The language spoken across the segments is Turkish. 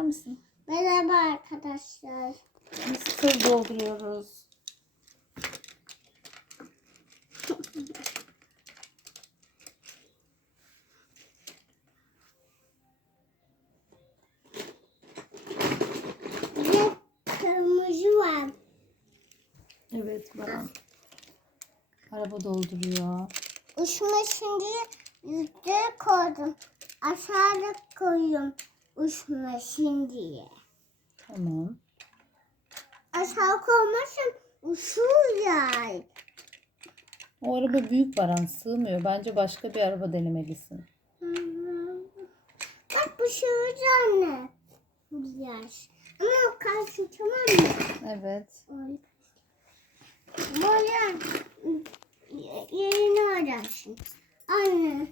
gösterir misin? Merhaba arkadaşlar. Tır dolduruyoruz. Bir kırmızı var. Evet Baran. Araba dolduruyor. Uçmasın diye yüzde koydum. Aşağıda koyuyorum uçmasın diye. Tamam. Aşağı koymazsam uçur yani. O araba büyük Baran sığmıyor. Bence başka bir araba denemelisin. Bak bu şurada anne. Biraz. Ama o kalsın tamam mı? Evet. Böyle yerini ararsın. Anne.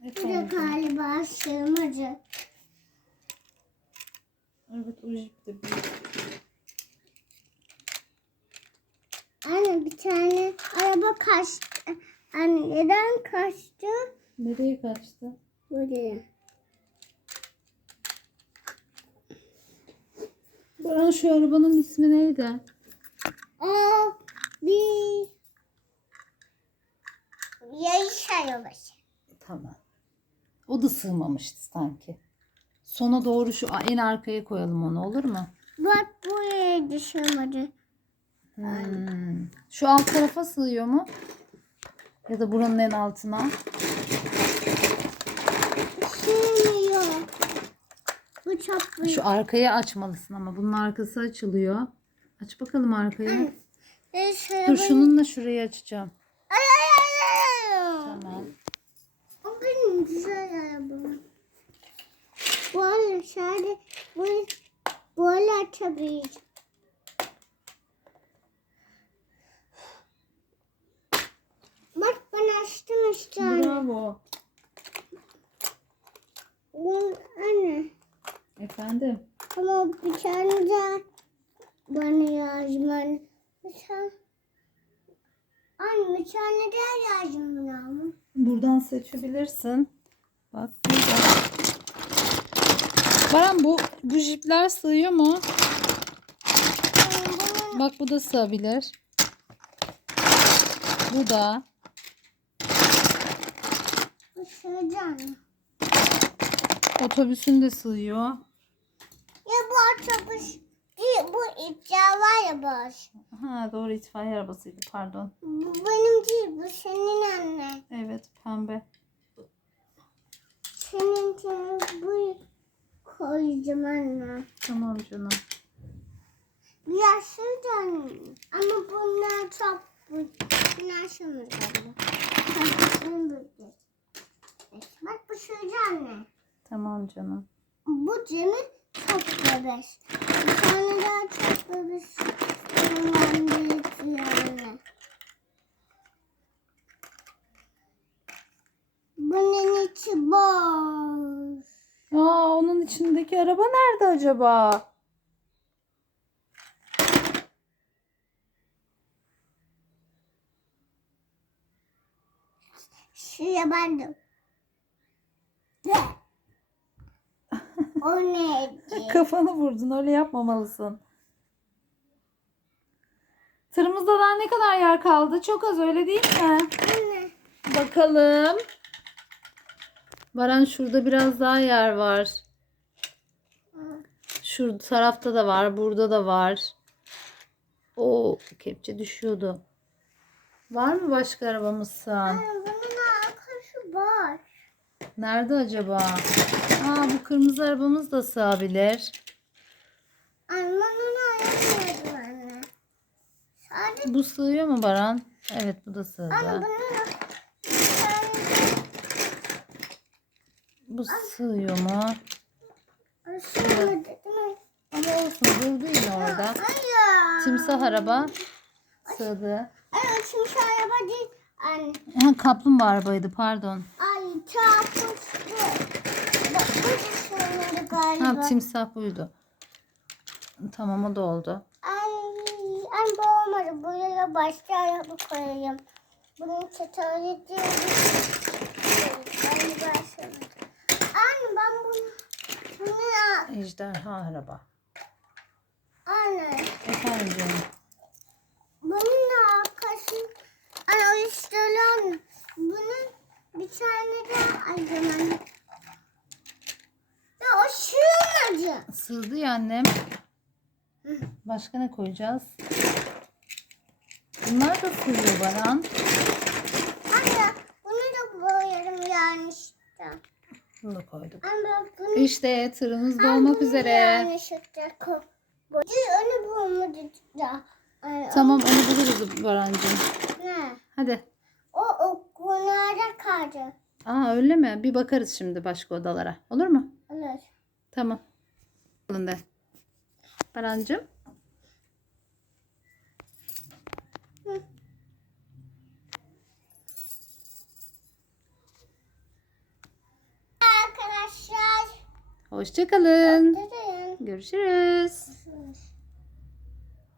Bu da Efendim. galiba sığmacı. Evet o jip de büyük. Anne bir tane araba kaçtı. Anne neden kaçtı? Nereye kaçtı? Buraya. Baran şu arabanın ismi neydi? O bir yarış arabası. Tamam. O da sığmamıştı sanki. Sona doğru şu en arkaya koyalım onu olur mu? Bak buraya düşürmedi. Hmm. Şu alt tarafa sığıyor mu? Ya da buranın en altına. Sığmıyor. Bu çok büyük. Şu arkaya açmalısın ama bunun arkası açılıyor. Aç bakalım arkayı. Yarış Dur şununla şurayı açacağım. Ay ay ay. ay. Tamam. O benim güzel arabam. Bu arada sadece bu, böyle açabiliriz. Bak ben açtım işte anne. Bravo. Bu anne. Efendim. Ama bir tane daha bana lazım anne. Sen... Anne bir tane daha bana ama. Buradan seçebilirsin. Bak burada. Baran bu, bu jipler sığıyor mu? Bak bu da sığabilir. Bu da. anne. Otobüsün de sığıyor. Ya bu otobüs değil, bu iptal var ya boş. Ha doğru itfaiye arabasıydı pardon. Bu benim değil, bu senin anne. Evet pembe. Senin senin bu koyacağım anne. Tamam canım. Yaşlı anne. Ama bunlar çok. Bunlar şunlar. Bak bu şöyle anne. Tamam canım. Bu Cem'in çok bebek. Bir tane daha çok bebek. Yani. Bunun içi boş. Aa onun içindeki araba nerede acaba? Şuraya bandım. O neydi? Kafanı vurdun öyle yapmamalısın. Tırımızda daha ne kadar yer kaldı? Çok az öyle değil mi? Anne. Bakalım. Baran şurada biraz daha yer var. Şu tarafta da var. Burada da var. O kepçe düşüyordu. Var mı başka arabamız sığan? Anne bunun arkası boş. Nerede acaba? Aa bu kırmızı arabamız da sığabilir. Anne onu anne. Sadece Bu sığıyor mu Baran? Evet bu da anne sığdı. bir tane Bu sığıyor mu? sığmadı? Ama olsun durdu yine orada. Hayır. Timsah araba sığdı. Anne timsah araba değil. Anne. Ha, kaplumbağa arabaydı pardon. Ay çarpıştı. Bak bu da sığmadı galiba. Ha timsah buydu. Tamam o da oldu. Ay, ay bu olmadı. Buraya başka araba koyayım. Bunun çatalı değil. Ay başlamadı. Anne ben bunu Bunun Ejderha araba. anne. Efendim canım. Bunun arkası. İşte lan. Bunun bir tane daha alacağım. Ya o sığmadı. Sığdı ya annem. Başka ne koyacağız? Bunlar da sığıyor Baran. Anne bunu da boyarım yanlışlıkla. Bunu da koyduk. Ama bunu İşte tırımız dolmak üzere. Yanlışlıkla koy. Boyu onu bulmadı da. Ay, Tamam onu buluruz Barancığım. Ne? Hadi. O okullarda kaldı. Aa öyle mi? Bir bakarız şimdi başka odalara. Olur mu? Olur. Tamam. Alın de. Barancığım. Arkadaşlar. Hoşçakalın. Durun. Görüşürüz.